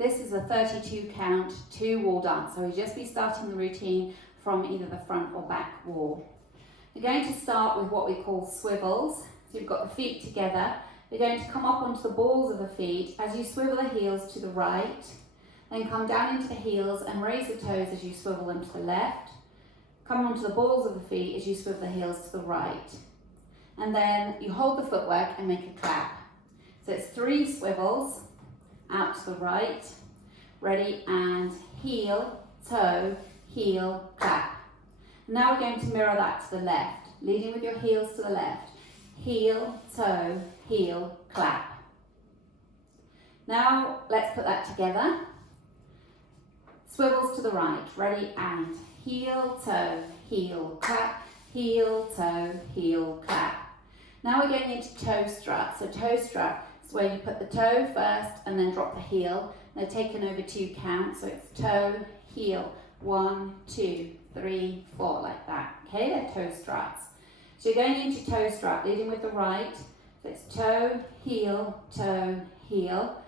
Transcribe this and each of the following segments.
This is a 32 count 2-wall dance, so we'll just be starting the routine from either the front or back wall. We're going to start with what we call swivels. So you've got the feet together. You're going to come up onto the balls of the feet as you swivel the heels to the right, then come down into the heels and raise the toes as you swivel them to the left. Come onto the balls of the feet as you swivel the heels to the right. And then you hold the footwork and make a clap. So it's 3 swivels, out to the right, ready, and heel, toe, heel, clap. Now we're going to mirror that to the left, leading with your heels to the left. Heel, toe, heel, clap. Now let's put that together. Swivels to the right, ready, and heel, toe, heel, clap, heel, toe, heel, clap. Now we're getting into toe strut. So toe strut is where you put the toe first and then drop the heel. They're taken over 2 counts, so it's toe, heel, 1, 2, 3, 4, like that. Okay, they're toe struts. So you're going into toe strut, leading with the right. So it's toe, heel, heel.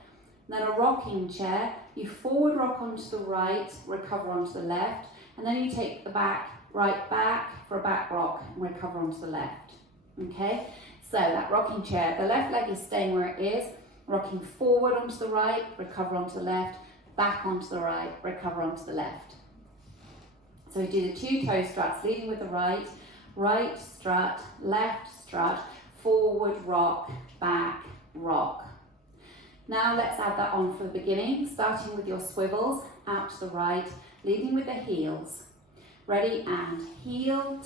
Then a rocking chair. You forward rock onto the right, recover onto the left, and then you take the right back for a back rock and recover onto the left. Okay, so that rocking chair, the left leg is staying where it is, rocking forward onto the right, recover onto the left, back onto the right, recover onto the left. So we do the 2 toe struts, leading with the right, right strut, left strut, forward rock, back rock. Now let's add that on for the beginning, starting with your swivels, out to the right, leading with the heels. Ready, and heel,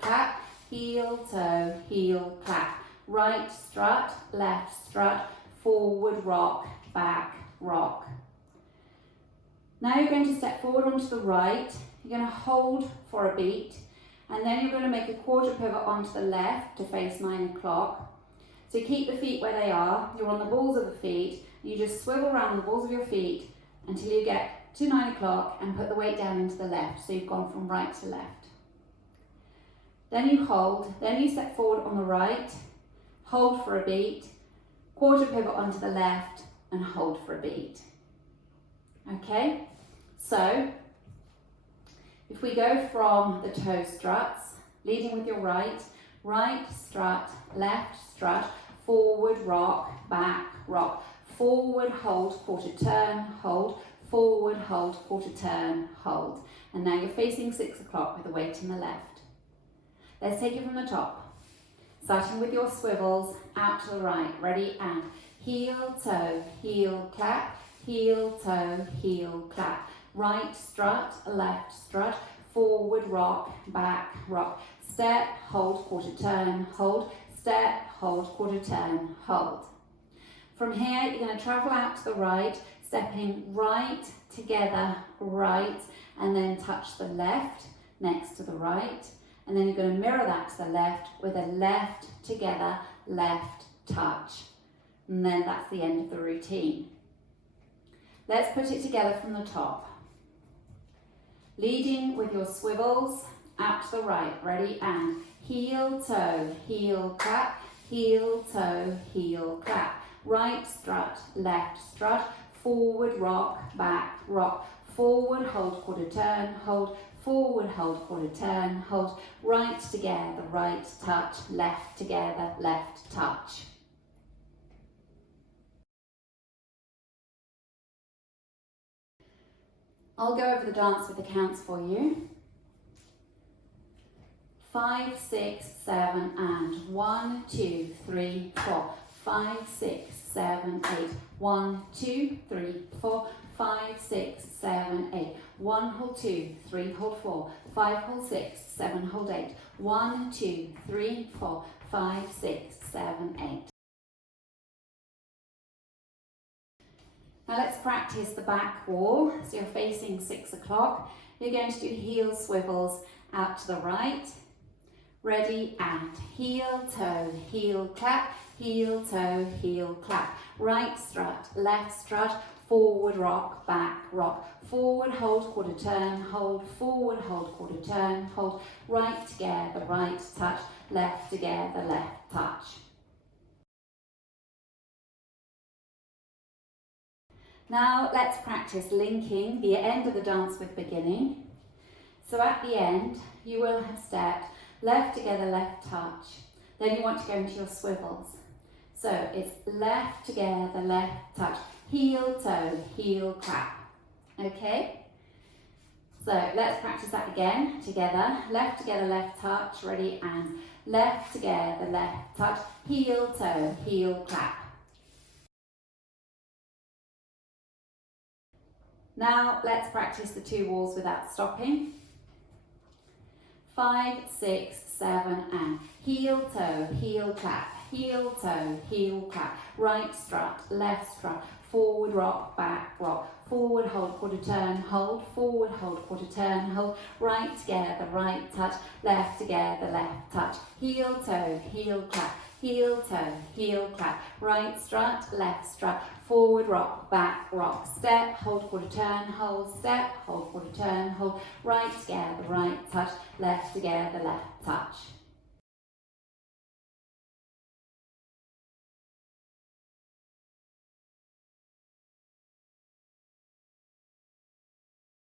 clap, heel, toe, heel, clap. Right strut, left strut, forward rock, back rock. Now you're going to step forward onto the right, you're going to hold for a beat, and then you're going to make a quarter pivot onto the left to face 9 o'clock. So keep the feet where they are, you're on the balls of the feet, you just swivel around the balls of your feet until you get to 9 o'clock and put the weight down into the left, so you've gone from right to left. Then you hold, then you step forward on the right, hold for a beat, quarter pivot onto the left and hold for a beat. Okay, so if we go from the toe struts, leading with your right, right strut, left strut, forward rock, back rock, forward hold, quarter turn, hold, forward hold, quarter turn, hold. And now you're facing 6 o'clock with the weight in the left. Let's take it from the top. Starting with your swivels, out to the right, ready, and heel, toe, heel, clap, heel, toe, heel, clap. Right strut, left strut, forward rock, back rock. Step, hold, quarter turn, hold, step, hold, quarter turn, hold. From here, you're going to travel out to the right, stepping right together, right, and then touch the left next to the right. And then you're going to mirror that to the left with a left together, left touch. And then that's the end of the routine. Let's put it together from the top. Leading with your swivels, out to the right, ready, and heel, toe, heel, clap, heel, toe, heel, clap. Right strut, left strut, forward rock, back rock, forward hold, quarter turn, hold, forward hold, quarter turn, hold, right together, right touch, left together, left touch. I'll go over the dance with the counts for you. 5, 6, 7, and 1, 2, 3, 4. 5, 6, 7, 8. 1, 2, 3, 4. 5, 6, 7, 8. 1, hold 2, 3, hold 4. 5, hold 6, 7, hold 8. 1, 2, 3, 4. 5, 6, 7, 8. Now let's practice the back wall. So you're facing 6 o'clock. You're going to do heel swivels out to the right. Ready, and heel, toe, heel, clap, heel, toe, heel, clap. Right strut, left strut, forward rock, back rock. Forward hold, quarter turn, hold, forward hold, quarter turn, hold. Right together, right touch, left together, left touch. Now let's practice linking the end of the dance with beginning. So at the end, you will have stepped left together, left touch. Then you want to go into your swivels. So it's left together, left touch, heel, toe, heel, clap. Okay? So let's practice that again, together, left, touch, ready, and left, together, left, touch, heel, clap. Now let's practice the two walls without stopping. 5, 6, 7, and heel, clap, heel, toe, heel, clap, right strut, left strut, forward rock, back rock, forward hold, quarter turn, hold, forward hold, quarter turn, hold, right together, right touch, left together, left touch, heel, clap, heel, toe, heel, clap, right strut, left strut, forward rock, back rock, step, hold, quarter turn, hold, step, hold, quarter turn, hold, right together, right touch, left together, left touch.